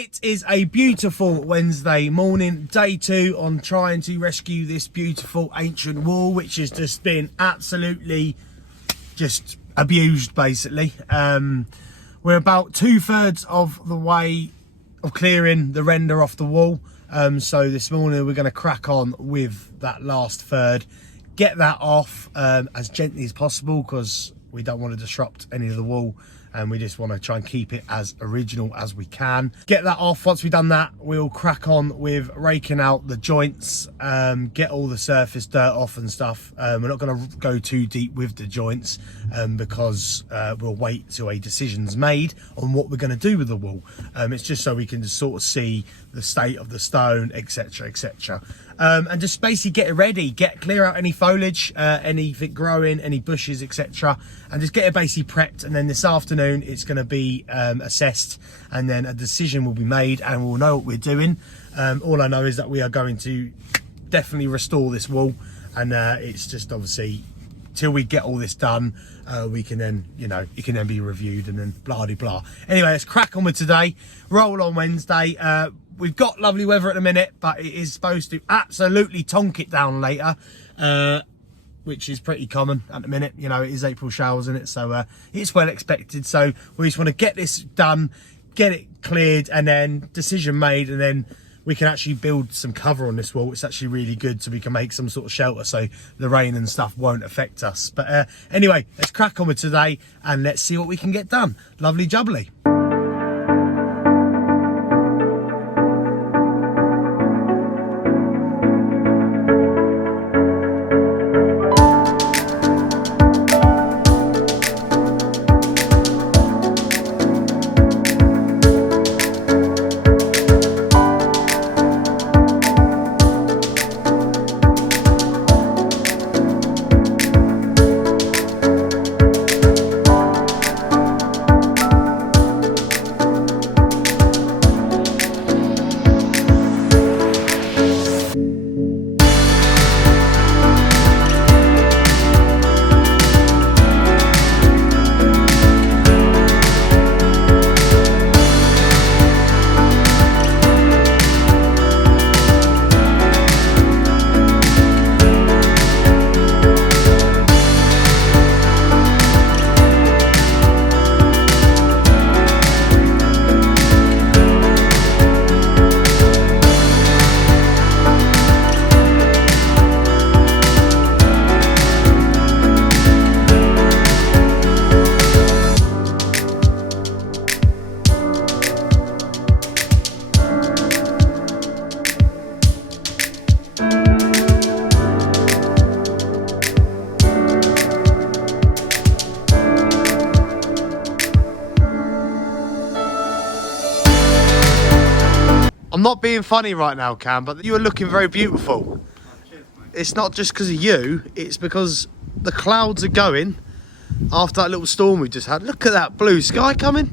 It is a beautiful Wednesday morning, day 2 on trying to rescue this beautiful ancient wall, which has just been absolutely just abused, basically. We're about 2/3 of the way of clearing the render off the wall. So this morning we're going to crack on with that last third, get that off as gently as possible, because we don't want to disrupt any of the wall, and we just want to try and keep it as original as we can. Get that off. Once we've done that, we'll crack on with raking out the joints, get all the surface dirt off and stuff. We're not going to go too deep with the joints because we'll wait till a decision's made on what we're going to do with the wall. It's just so we can just sort of see the state of the stone, etc, etc. And just basically get it ready, clear out any foliage, anything growing, any bushes, etc, and just get it basically prepped. And then this afternoon it's going to be assessed, and then a decision will be made, and we'll know what we're doing. All I know is that we are going to definitely restore this wall, and it's just obviously till we get all this done, we can then, you know, it can then be reviewed, and then blah de blah. Anyway, let's crack on with today. Roll on Wednesday. We've got lovely weather at the minute, but it is supposed to absolutely tonk it down later, which is pretty common at the minute. You know, it is April showers in it, so it's well expected. So we just want to get this done, get it cleared, and then decision made, and then we can actually build some cover on this wall. It's actually really good, so we can make some sort of shelter so the rain and stuff won't affect us. But anyway, let's crack on with today, and let's see what we can get done. Lovely jubbly. I'm not being funny right now, Cam, but you are looking very beautiful. It's not just because of you, it's because the clouds are going after that little storm we just had. Look at that blue sky coming.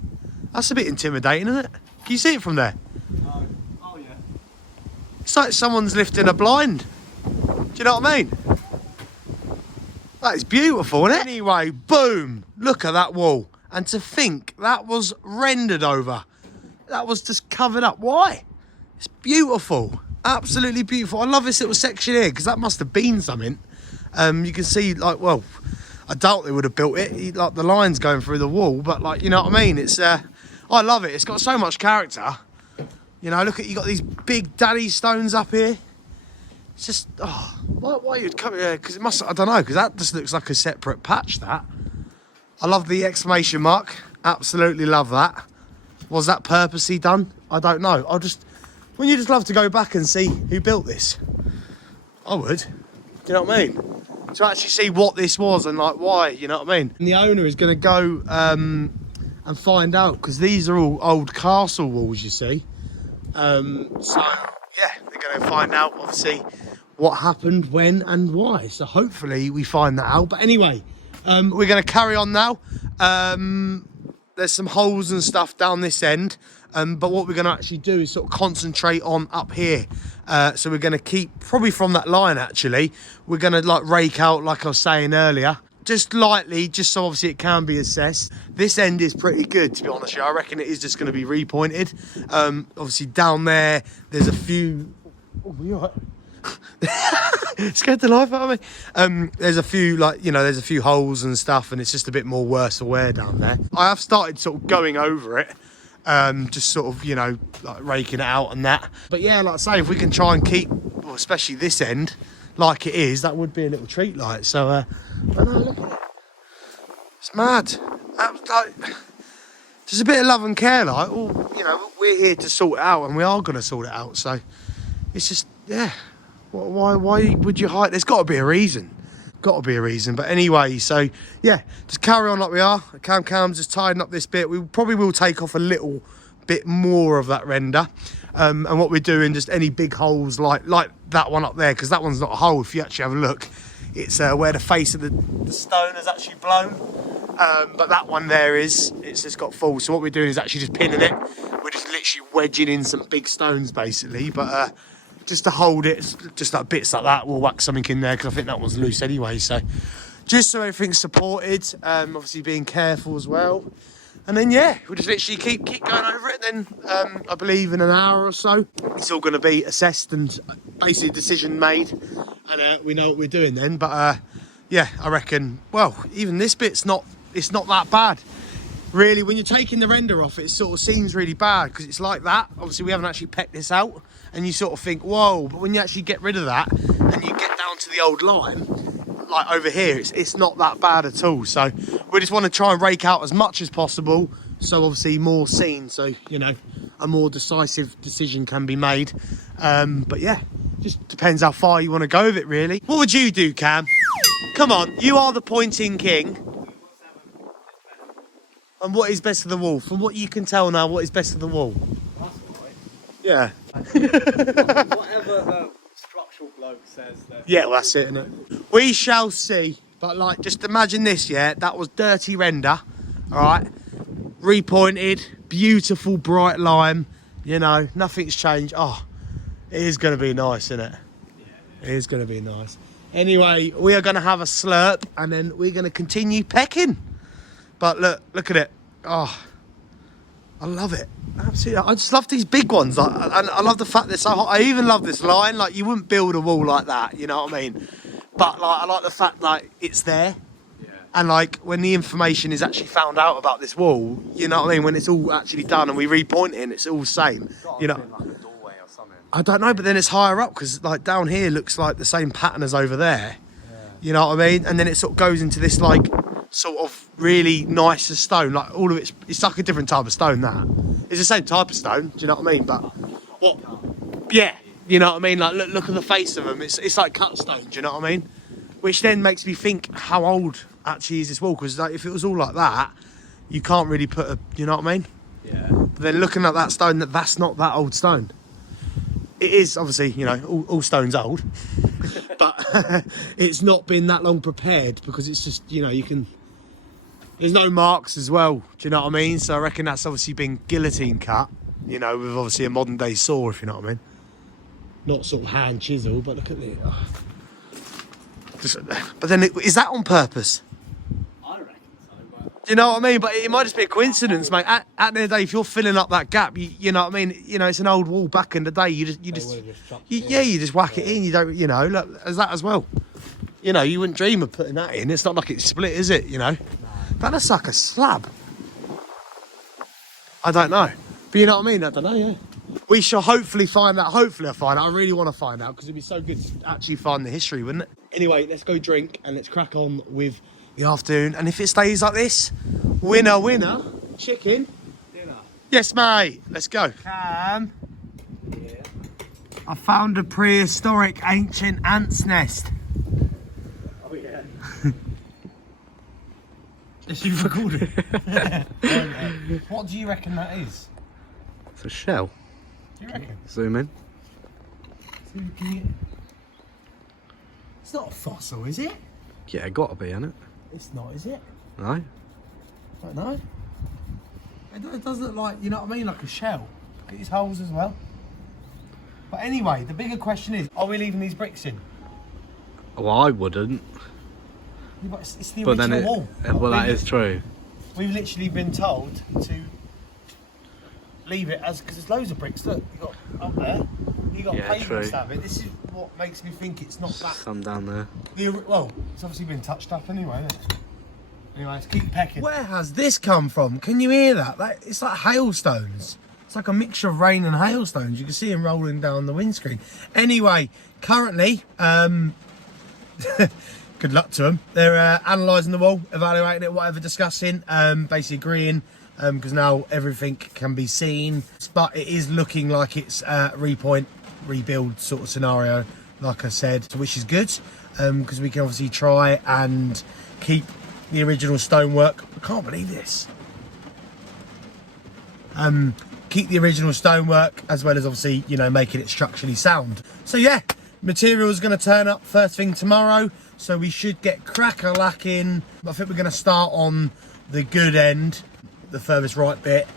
That's a bit intimidating, isn't it? Can you see it from there? Oh, yeah. It's like someone's lifting a blind. Do you know what I mean? That is beautiful, isn't it? Anyway, boom. Look at that wall. And to think that was rendered over. That was just covered up. Why? It's beautiful, absolutely beautiful. I love this little section here because that must have been something. You can see, like, well, I doubt they would have built it, like the lines going through the wall, but like, you know what I mean? It's, I love it. It's got so much character. You know, look at, you got these big daddy stones up here. It's just, oh, why you'd come here? Because it must, I don't know, because that just looks like a separate patch, that. I love the exclamation mark. Absolutely love that. Was that purposely done? I don't know. Wouldn't you just love to go back and see who built this? I would. Do you know what I mean? To actually see what this was and like why, you know what I mean? And the owner is going to go and find out, because these are all old castle walls, you see. So, yeah, they're going to find out, obviously, what happened, when and why. So hopefully we find that out. But anyway, we're going to carry on now. There's some holes and stuff down this end. But what we're going to actually do is sort of concentrate on up here. So we're going to keep, probably from that line actually, we're going to like rake out, like I was saying earlier, just lightly, just so obviously it can be assessed. This end is pretty good, to be honest with you. I reckon it is just going to be repointed. Obviously down there, there's a few... Oh, you all right? Scared the life out of me. There's a few, like, you know, there's a few holes and stuff, and it's just a bit more worse for wear down there. I have started sort of going over it, just sort of, you know, like raking it out and that. But yeah, like I say, if we can try and keep, well, especially this end, like it is, that would be a little treat, like. So, I know, look at it. It's mad. Like, just a bit of love and care, like. Well, you know, we're here to sort it out, and we are going to sort it out. So, it's just, yeah. Why would you hide? There's got to be a reason. Got to be a reason. But anyway, so, yeah, just carry on like we are. Cam's just tidying up this bit. We probably will take off a little bit more of that render. And what we're doing, just any big holes like that one up there, because that one's not a hole. If you actually have a look, it's where the face of the stone has actually blown. But that one there it's just got full. So what we're doing is actually just pinning it. We're just literally wedging in some big stones basically. But just to hold it, just like bits like that, we'll whack something in there because I think that one's loose anyway. So just so everything's supported, obviously being careful as well. And then, yeah, we'll just literally keep going over it. Then, I believe in an hour or so, it's all going to be assessed and basically a decision made. And we know what we're doing then. But, yeah, I reckon, well, even this bit's it's not that bad. Really, when you're taking the render off, it sort of seems really bad because it's like that. Obviously, we haven't actually pecked this out. And you sort of think, whoa. But when you actually get rid of that and you get down to the old line, like over here, it's not that bad at all. So we just want to try and rake out as much as possible, so obviously more seen, so you know, a more decisive decision can be made. But yeah, just depends how far you want to go with it, really. What would you do, Cam? Come on, you are the pointing king. And what is best of the wall? From what you can tell now, what is best of the wall? That's right. Yeah. Whatever the structural bloke says. Yeah, well, that's it, innit? We shall see. But, like, just imagine this, yeah? That was dirty render, all right? Repointed, beautiful, bright lime. You know, nothing's changed. Oh, it is going to be nice, isn't it? Yeah. It is going to be nice. Anyway, we are going to have a slurp, and then we're going to continue pecking. But look at it. Oh, I love it. Absolutely. I just love these big ones. I love the fact that I even love this line. Like, you wouldn't build a wall like that, you know what I mean? But like, I like the fact like it's there. Yeah. And like when the information is actually found out about this wall, you know what I mean? When it's all actually done and we repoint it, it's all the same. You know. Like a doorway or something. I don't know, but then it's higher up because like down here looks like the same pattern as over there. Yeah. You know what I mean? And then it sort of goes into this like sort of really nicer stone. Like all of it's like a different type of stone. That it's the same type of stone. Do you know what I mean? But what? Yeah. You know what I mean? Like look at the face of them. It's like cut stone. Do you know what I mean? Which then makes me think, how old actually is this wall? Because like, if it was all like that, you can't really put a. You know what I mean? Yeah. But then looking at that stone, that's not that old stone. It is obviously, you know, all stone's old, but it's not been that long prepared because it's just, you know, you can. There's no marks as well. Do you know what I mean? So I reckon that's obviously been guillotine cut. You know, with obviously a modern day saw, if you know what I mean. Not sort of hand chisel, but look at it. Oh. But then, is that on purpose? I reckon so. But... Do you know what I mean? But it might just be a coincidence, mate. At the end of the day, if you're filling up that gap, you know what I mean. You know, it's an old wall back in the day. You just whack it in. You don't, you know, look, as that as well. You know, you wouldn't dream of putting that in. It's not like it's split, is it? You know, no. That looks like a slab. I don't know, but you know what I mean. I don't know. Yeah. We shall hopefully find out. Hopefully I find out. I really want to find out because it'd be so good to actually find the history, wouldn't it? Anyway, let's go drink and let's crack on with the afternoon. And if it stays like this, winner, winner, chicken. Dinner. Yes, mate. Let's go. Yeah. I found a prehistoric ancient ant's nest. Oh, yeah. Is she recording? What do you reckon that is? It's a shell. Do you reckon? Zoom in. It's not a fossil, is it? Yeah, it got to be, innit? It's not, is it? No? I don't know. It does look like, you know what I mean, like a shell. Look at his holes as well. But anyway, the bigger question is, are we leaving these bricks in? Well, I wouldn't. Yeah, but it's the But then original wall. well, that is true. We've literally been told to leave it as, because there's loads of bricks. Look, you got up there, you got Yeah, pavement true. stuff. This is what makes me think it's not that. Some down there. Well, it's obviously been touched up anyway, isn't it? Anyway, let's keep pecking. Where has this come from? Can you hear that? It's like hailstones. It's like a mixture of rain and hailstones. You can see them rolling down the windscreen. Anyway, currently, good luck to them. They're analysing the wall, evaluating it, whatever, discussing, basically agreeing, because now everything can be seen. But it is looking like it's a rebuild sort of scenario, like I said, which is good, because we can obviously try and keep the original stonework. I can't believe this. Keep the original stonework as well as obviously, you know, making it structurally sound. So yeah, material is going to turn up first thing tomorrow, so we should get crack-a-lacking. I think we're going to start on the good end, the furthest right bit,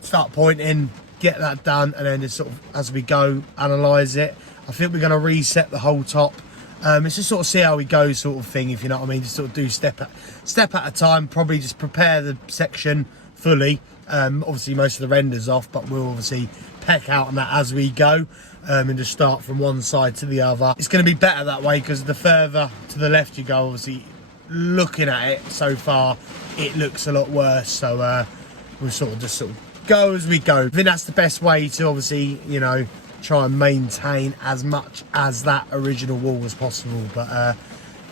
start pointing, get that done, and then just sort of as we go analyse it. I think we're going to reset the whole top. It's just sort of see how we go sort of thing, if you know what I mean. Just sort of do step at a time. Probably just prepare the section fully. Obviously most of the renders off, but we'll obviously peck out on that as we go, and just start from one side to the other. It's going to be better that way, because the further to the left you go, obviously looking at it so far, it looks a lot worse. So we'll sort of go as we go. I think that's the best way to obviously, you know, try and maintain as much as that original wall as possible. But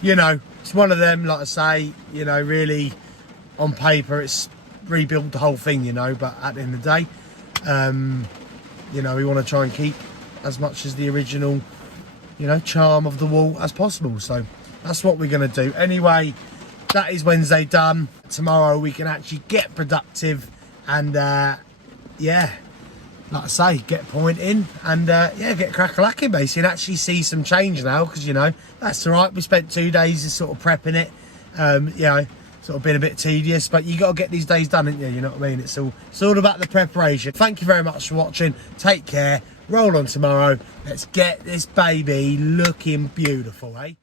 you know, it's one of them, like I say, you know, really on paper it's rebuild the whole thing, you know, but at the end of the day, you know, we want to try and keep as much as the original, you know, charm of the wall as possible. So that's what we're going to do. Anyway, that is Wednesday done. Tomorrow we can actually get productive and yeah, like I say, get pointing and yeah, get crack-a-lacking basically, and actually see some change now, because, you know, that's all right. We spent 2 days just sort of prepping it, you know, sort of been a bit tedious, but you got to get these days done, ain't you? You know what I mean? It's all about the preparation. Thank you very much for watching. Take care. Roll on tomorrow. Let's get this baby looking beautiful, eh?